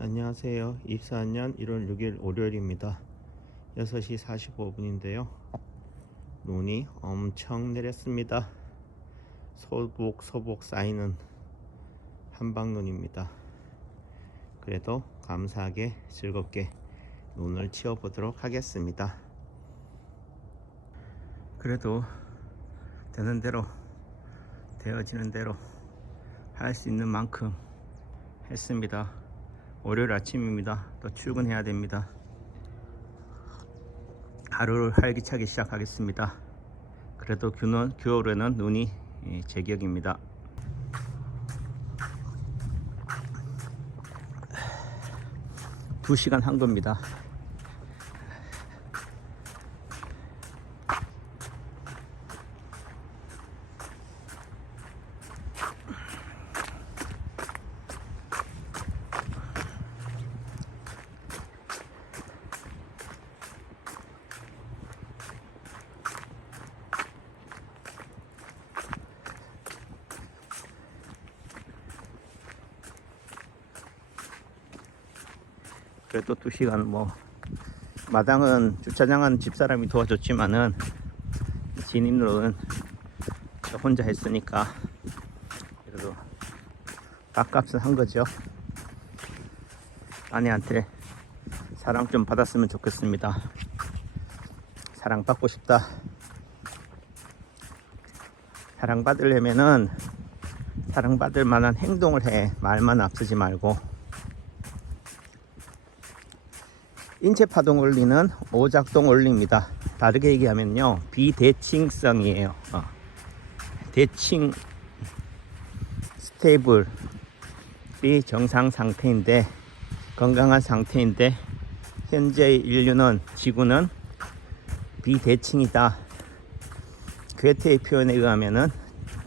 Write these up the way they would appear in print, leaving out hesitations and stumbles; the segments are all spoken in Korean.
안녕하세요. 24년 1월 6일 월요일입니다. 6시 45분인데요. 눈이 엄청 내렸습니다. 소복 소복 쌓이는 한방눈입니다. 그래도 감사하게 즐겁게 눈을 치워보도록 하겠습니다. 그래도 되는 대로 되어지는 대로 할 수 있는 만큼 했습니다. 월요일 아침입니다. 또 출근해야 됩니다. 하루를 활기차게 시작하겠습니다. 그래도 겨울에는 눈이 제격입니다. 두 시간 한 겁니다. 그래도 2시간 마당은 주차장은 집사람이 도와줬지만은 진입로는 저 혼자 했으니까 그래도 밥값은 한 거죠. 아내한테 사랑 좀 받았으면 좋겠습니다. 사랑 받고 싶다. 사랑 받으려면은 사랑받을 만한 행동을 해. 말만 앞서지 말고. 인체 파동 원리는 오작동 원리입니다. 다르게 얘기하면요, 비대칭성이에요. 대칭 스테이블 비정상 상태인데, 건강한 상태인데, 현재의 인류는, 지구는 비대칭이다. 괴테의 표현에 의하면은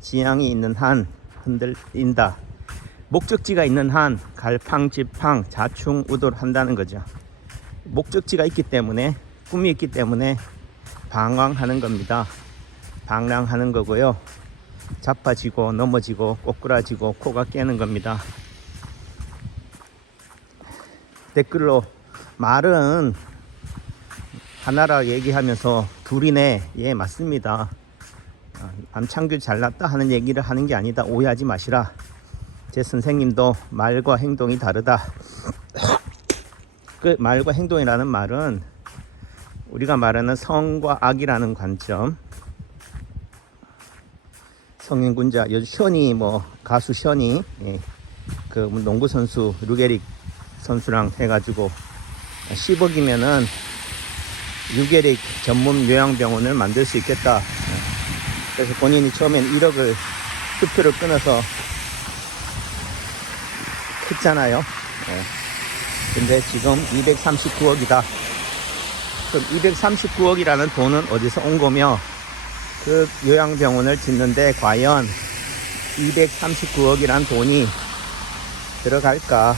지향이 있는 한 흔들린다. 목적지가 있는 한 갈팡질팡 좌충우돌 한다는 거죠. 목적지가 있기 때문에, 꿈이 있기 때문에 방황하는 겁니다. 방랑하는 거고요. 자빠지고 넘어지고 꼬꾸라지고 코가 깨는 겁니다. 댓글로 말은 하나라 얘기하면서 둘이네. 예, 맞습니다. 남창규 잘났다 하는 얘기를 하는 게 아니다. 오해하지 마시라. 제 선생님도 말과 행동이 다르다. 그 말과 행동이라는 말은 우리가 말하는 성과 악이라는 관점. 성인군자, 요즘 션이 가수 션이 그 농구 선수 류게릭 선수랑 해가지고 10억이면은 류게릭 전문 요양병원을 만들 수 있겠다. 그래서 본인이 처음엔 1억을 수표를 끊어서 했잖아요. 근데 지금 239억이다. 그럼 239억이라는 돈은 어디서 온 거며, 그 요양병원을 짓는데 과연 239억이라는 돈이 들어갈까?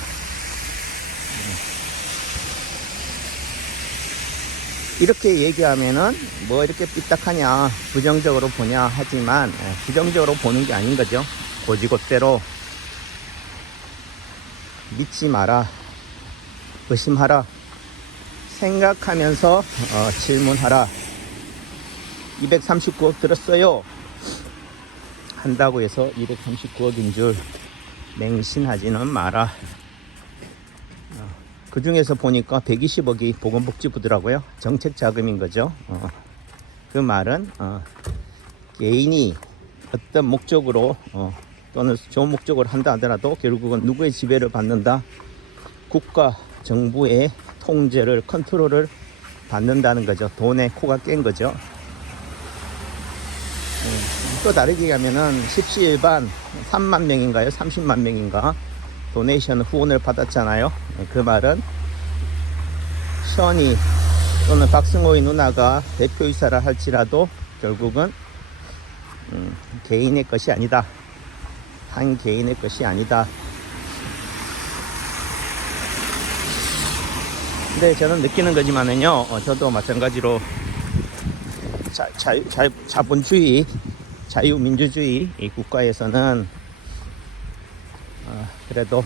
이렇게 얘기하면은 이렇게 삐딱하냐, 부정적으로 보냐 하지만, 부정적으로 보는 게 아닌 거죠. 고지곳대로 믿지 마라, 의심하라, 생각하면서 질문하라. 239억 들었어요 한다고 해서 239억인 줄 맹신하지는 마라. 그 중에서 보니까 120억이 보건복지부더라고요. 정책자금인 거죠. 그 말은 개인이 어떤 목적으로 또는 좋은 목적으로 한다 하더라도 결국은 누구의 지배를 받는다? 국가, 정부의 통제를, 컨트롤을 받는다는 거죠. 돈에 코가 깬 거죠. 또 다르게 얘기하면은 십시일반 3만 명인가요? 30만 명인가? 도네이션 후원을 받았잖아요. 그 말은 션이 또는 박승호의 누나가 대표이사를 할지라도 결국은 개인의 것이 아니다. 한 개인의 것이 아니다. 근데 저는 느끼는 거지만은요, 저도 마찬가지로 자본주의, 자유민주주의 이 국가에서는 그래도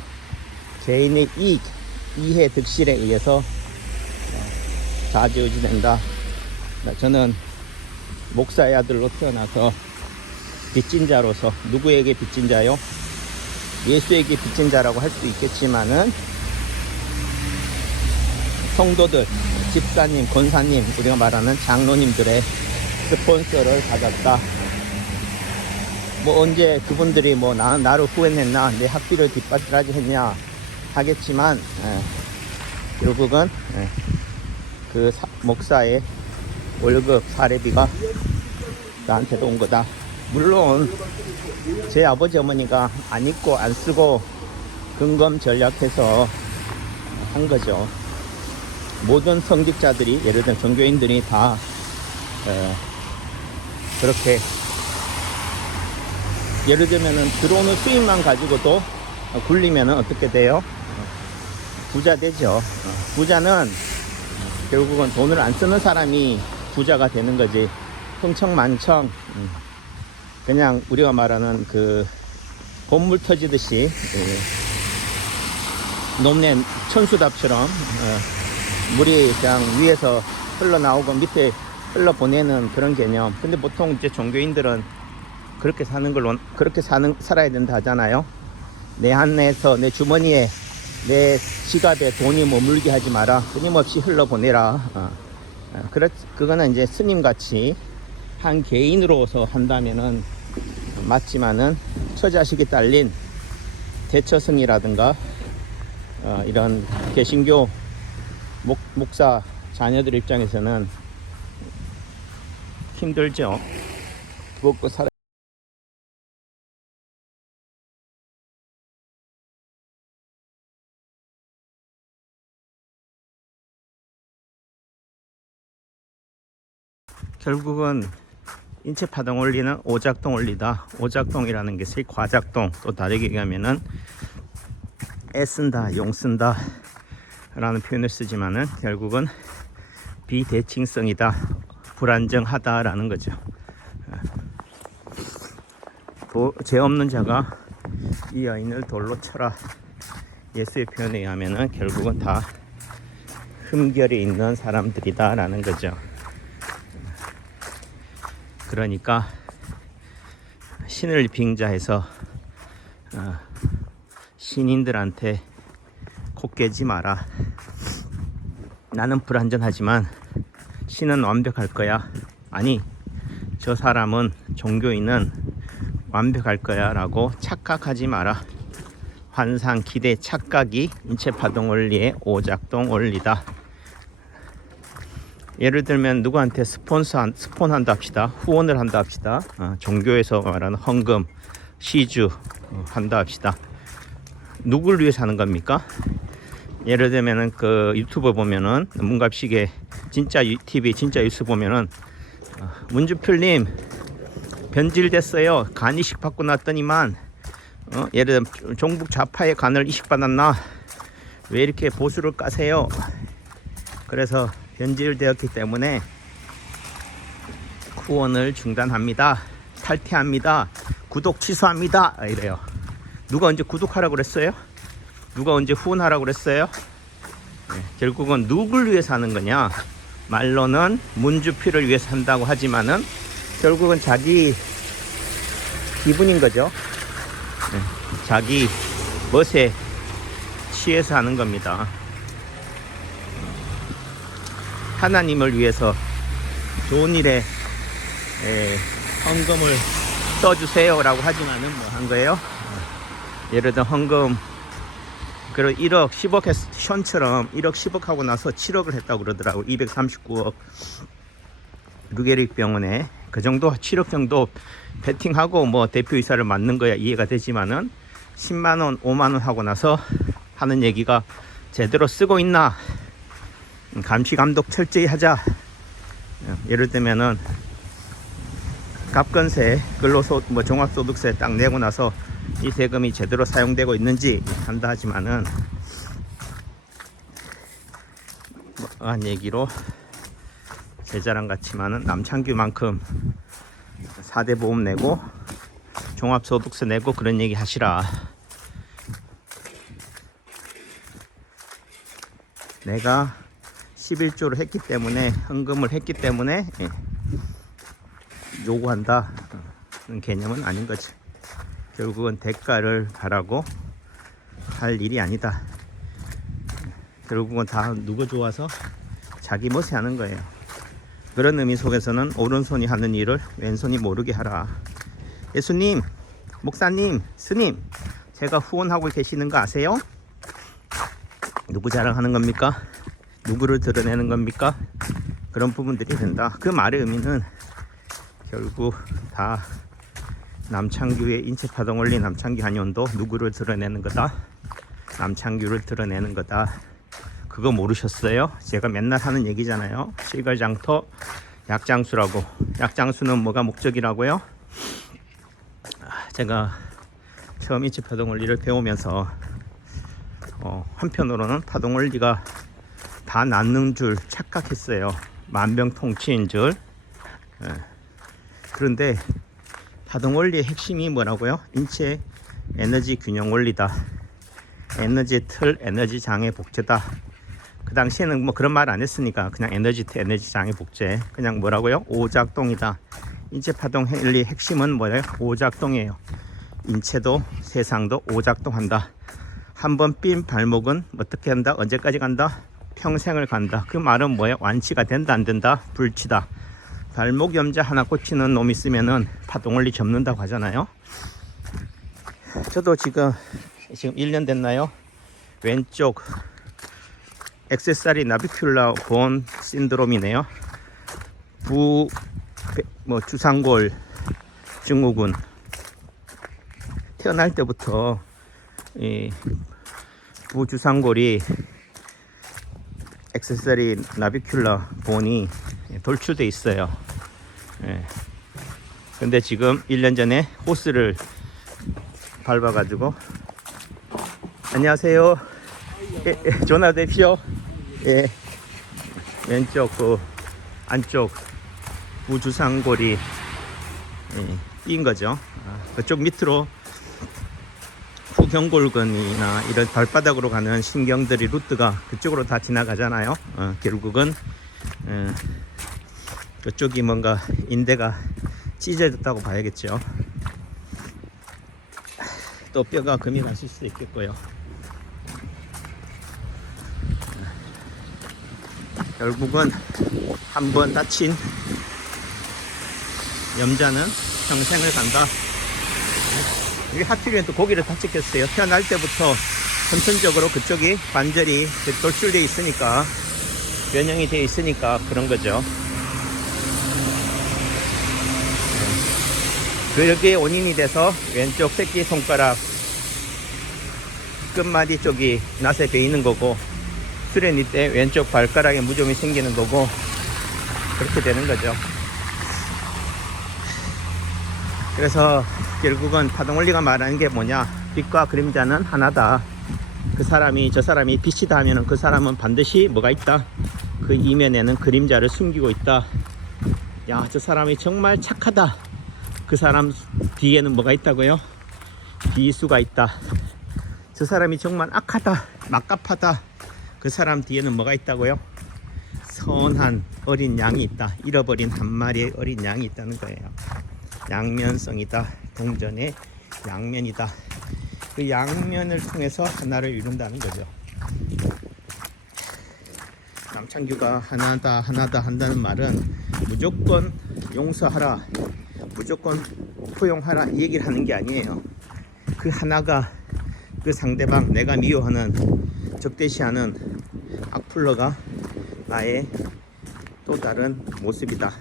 개인의 이익, 이해 득실에 의해서 좌지우지된다. 저는 목사의 아들로 태어나서 빚진 자로서, 누구에게 빚진 자요? 예수에게 빚진 자라고 할 수 있겠지만은 성도들, 집사님, 권사님, 우리가 말하는 장로님들의 스폰서를 받았다. 뭐 언제 그분들이 뭐 나를 후원했나, 내 학비를 뒷받침하지 했냐 하겠지만, 결국은 그 목사의 월급 사례비가 나한테도 온 거다. 물론 제 아버지 어머니가 안 입고 안 쓰고 근검 전략해서 한 거죠. 모든 성직자들이, 예를 들면 종교인들이 다 그렇게, 예를 들면은 들어오는 수입만 가지고도 굴리면은 어떻게 돼요? 부자 되죠. 부자는 결국은 돈을 안 쓰는 사람이 부자가 되는 거지. 흥청만청 그냥 우리가 말하는 그 봇물 터지듯이 높내 천수답처럼 물이 그냥 위에서 흘러나오고 밑에 흘러보내는 그런 개념. 근데 보통 이제 종교인들은 그렇게 사는 걸로, 그렇게 살아야 된다 하잖아요. 내 안에서, 내 주머니에, 내 지갑에 돈이 머물게 하지 마라. 끊임없이 흘러보내라. 그거는 이제 스님같이 한 개인으로서 한다면은 맞지만은, 처자식이 딸린 대처승이라든가 이런 개신교 목사 자녀들 입장에서는 힘들죠. 먹고 살아. 결국은 인체파동 원리는 오작동 원리다. 오작동이라는 것이 과작동, 또 다르게 얘기하면은 애쓴다, 용쓴다 라는 표현을 쓰지만은 결국은 비대칭성이다, 불안정하다 라는 거죠. 죄 없는 자가 이 여인을 돌로 쳐라, 예수의 표현에 의하면은 결국은 다 흠결이 있는 사람들이다 라는 거죠. 그러니까 신을 빙자해서 신인들한테 코 깨지 마라. 나는 불완전하지만 신은 완벽할 거야. 아니, 저 사람은, 종교인은 완벽할 거야 라고 착각하지 마라. 환상, 기대, 착각이 인체파동 원리의 오작동 원리다. 예를 들면 누구한테 스폰한다 합시다. 후원을 한다 합시다. 종교에서 말하는 헌금, 시주 한다 합시다. 누굴 위해서 하는 겁니까? 예를 들면은 그 유튜브 보면은, 문갑식의 진짜 TV, 진짜 뉴스 보면은 문주필님 변질됐어요. 간 이식 받고 났더니만 예를 들면 종북 좌파의 간을 이식받았나? 왜 이렇게 보수를 까세요? 그래서 변질되었기 때문에 후원을 중단합니다. 탈퇴합니다. 구독 취소합니다. 이래요. 누가 언제 구독하라고 그랬어요? 누가 언제 후원하라고 그랬어요? 결국은 누굴 위해서 하는 거냐? 말로는 문주필을 위해서 한다고 하지만은 결국은 자기 기분인 거죠. 자기 멋에 취해서 하는 겁니다. 하나님을 위해서 좋은 일에 헌금을 써주세요 라고 하지만은 뭐 한 거예요? 예를 들어 헌금, 그리고 1억 10억 션처럼 1억 10억 하고 나서 7억을 했다고 그러더라고. 239억 루게릭 병원에 그 정도 7억 정도 베팅하고 뭐 대표이사를 맡는 거야 이해가 되지만은 10만원 5만원 하고 나서 하는 얘기가 제대로 쓰고 있나, 감시 감독 철저히 하자. 예를 들면은 갑건세, 근로소 종합소득세 딱 내고 나서 이 세금이 제대로 사용되고 있는지 한다 하지만은 한 얘기로 제 자랑 같지만은 남창규만큼 4대 보험 내고 종합소득세 내고 그런 얘기 하시라. 내가 11조를 했기 때문에, 헌금을 했기 때문에 요구한다 는 개념은 아닌 거지. 결국은 대가를 바라고 할 일이 아니다. 결국은 다 누구 좋아서 자기 멋에 하는 거예요. 그런 의미 속에서는 오른손이 하는 일을 왼손이 모르게 하라. 예수님, 목사님, 스님, 제가 후원하고 계시는 거 아세요? 누구 자랑하는 겁니까? 누구를 드러내는 겁니까? 그런 부분들이 된다. 그 말의 의미는 결국 다 남창규의 인체파동원리 남창규 한의원도 누구를 드러내는 거다? 남창규를 드러내는 거다. 그거 모르셨어요? 제가 맨날 하는 얘기잖아요. 실걸장터 약장수라고. 약장수는 뭐가 목적이라고요? 제가 처음 인체파동원리를 배우면서 한편으로는 파동원리가 다 낫는 줄 착각했어요. 만병통치인 줄. 그런데 파동원리의 핵심이 뭐라고요? 인체 에너지 균형 원리다. 에너지 틀, 에너지 장애 복제다. 그 당시에는 뭐 그런 말 안 했으니까 그냥 에너지 틀, 에너지 장애 복제. 그냥 뭐라고요? 오작동이다. 인체 파동 원리의 핵심은 뭐예요? 오작동이에요. 인체도 세상도 오작동한다. 한번 삔 발목은 어떻게 한다? 언제까지 간다? 평생을 간다. 그 말은 뭐예요? 완치가 된다 안 된다? 불치다. 발목 염자 하나 꽂히는 놈 있으면은 파동원리 접는다고 하잖아요. 저도 지금 1년 됐나요? 왼쪽 액세서리 나비큘라 본 신드롬이네요. 주상골 증후군. 태어날 때부터 이 부주상골이 액세서리 나비큘라 본이 돌출돼 있어요. 근데 지금 1년 전에 호스를 밟아가지고 안녕하세요. 전화 대표. 왼쪽 그 안쪽 부주상골이 삔 거죠. 그쪽 밑으로 후경골근이나 이런 발바닥으로 가는 신경들이 루트가 그쪽으로 다 지나가잖아요. 결국은 그쪽이 뭔가 인대가 찢어졌다고 봐야겠죠. 또 뼈가 금이 나실 수도 있겠고요. 결국은 한번 다친 염자는 평생을 간다. 이게 하필이면 또 고기를 다쳤겠어요. 태어날 때부터 선천적으로 그쪽이 관절이 돌출되어 있으니까, 변형이 되어 있으니까 그런 거죠. 그게 원인이 돼서 왼쪽 새끼 손가락 끝마디 쪽이 낫에 베이는 거고, 수련이 때 왼쪽 발가락에 무좀이 생기는 거고, 그렇게 되는 거죠. 그래서 결국은 파동원리가 말하는 게 뭐냐? 빛과 그림자는 하나다. 그 사람이, 저 사람이 빛이다 하면은 그 사람은 반드시 뭐가 있다? 그 이면에는 그림자를 숨기고 있다. 야, 저 사람이 정말 착하다. 그 사람 뒤에는 뭐가 있다고요? 비수가 있다. 저 사람이 정말 악하다, 막갑하다. 그 사람 뒤에는 뭐가 있다고요? 선한 어린 양이 있다. 잃어버린 한 마리의 어린 양이 있다는 거예요. 양면성이다. 동전의 양면이다. 그 양면을 통해서 하나를 이룬다는 거죠. 남창규가 하나다 한다는 말은 무조건 용서하라, 무조건 포용하라 이 얘기를 하는 게 아니에요. 그 하나가 그 상대방, 내가 미워하는, 적대시하는 악플러가 나의 또 다른 모습이다,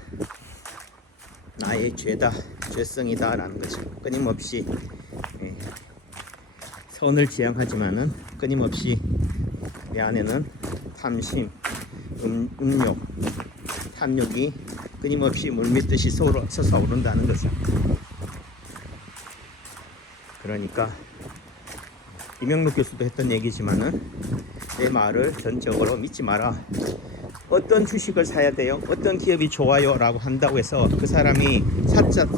나의 죄다, 죄성이다 라는 거죠. 끊임없이 선을 지향하지만은 끊임없이 내 안에는 탐심, 음욕, 탐욕이 끊임없이 물밀듯이 솟아오른다는 거죠. 그러니까 이명록 교수도 했던 얘기지만은 내 말을 전적으로 믿지 마라. 어떤 주식을 사야 돼요? 어떤 기업이 좋아요? 라고 한다고 해서 그 사람이 살짝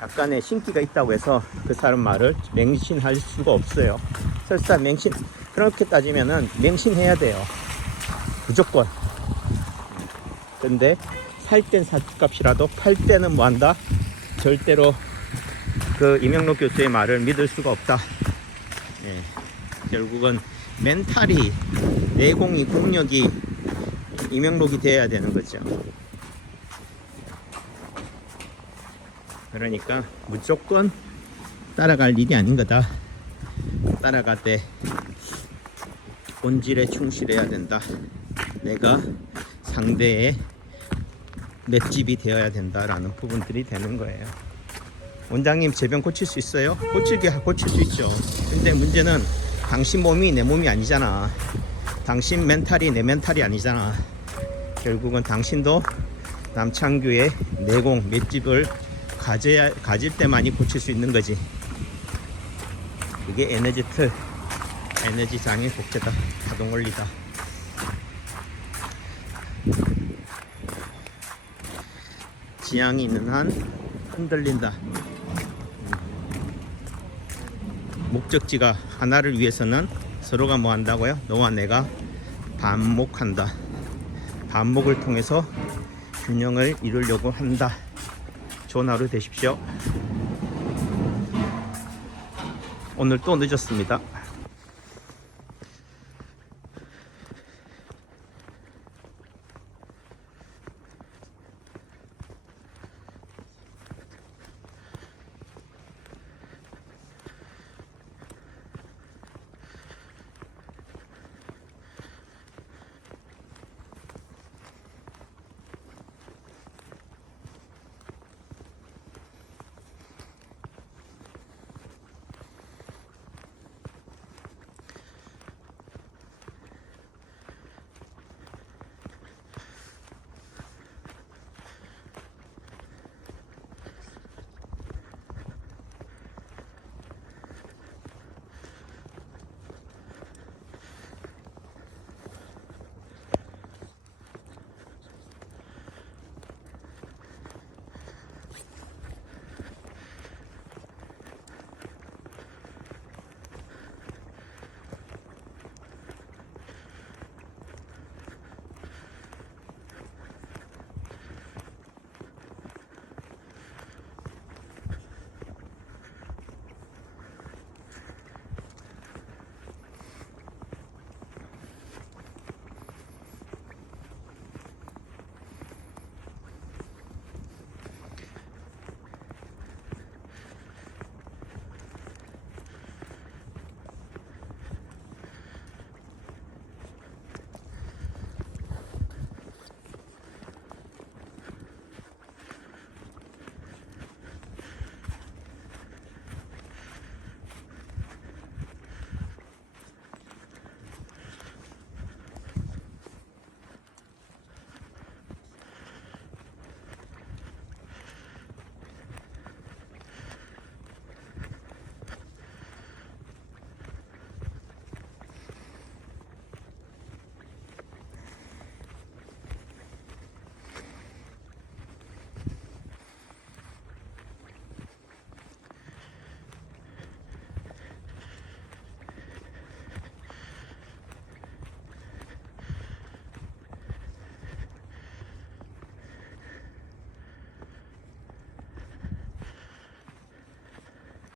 약간의 신기가 있다고 해서 그 사람 말을 맹신할 수가 없어요. 설사 맹신, 그렇게 따지면은 맹신해야 돼요. 무조건. 근데 살 땐 사값이라도 팔 때는 뭐한다? 절대로 그 이명록 교수의 말을 믿을 수가 없다. 예, 결국은 멘탈이, 내공이, 공력이 이명록이 돼야 되는 거죠. 그러니까 무조건 따라갈 일이 아닌 거다. 따라갈 때 본질에 충실해야 된다. 내가 상대의 맷집이 되어야 된다라는 부분들이 되는 거예요. 원장님, 제 병 고칠 수 있어요? 고칠 수 있죠. 근데 문제는 당신 몸이 내 몸이 아니잖아. 당신 멘탈이 내 멘탈이 아니잖아. 결국은 당신도 남창규의 내공, 맷집을 가질 때만이 고칠 수 있는 거지. 이게 에너지 틀, 에너지 장애 복제다, 가동 원리다. 지향이 있는 한 흔들린다. 목적지가 하나를 위해서는 서로가 뭐 한다고요? 너와 내가 반목한다. 반목을 통해서 균형을 이루려고 한다. 좋은 하루 되십시오. 오늘 또 늦었습니다.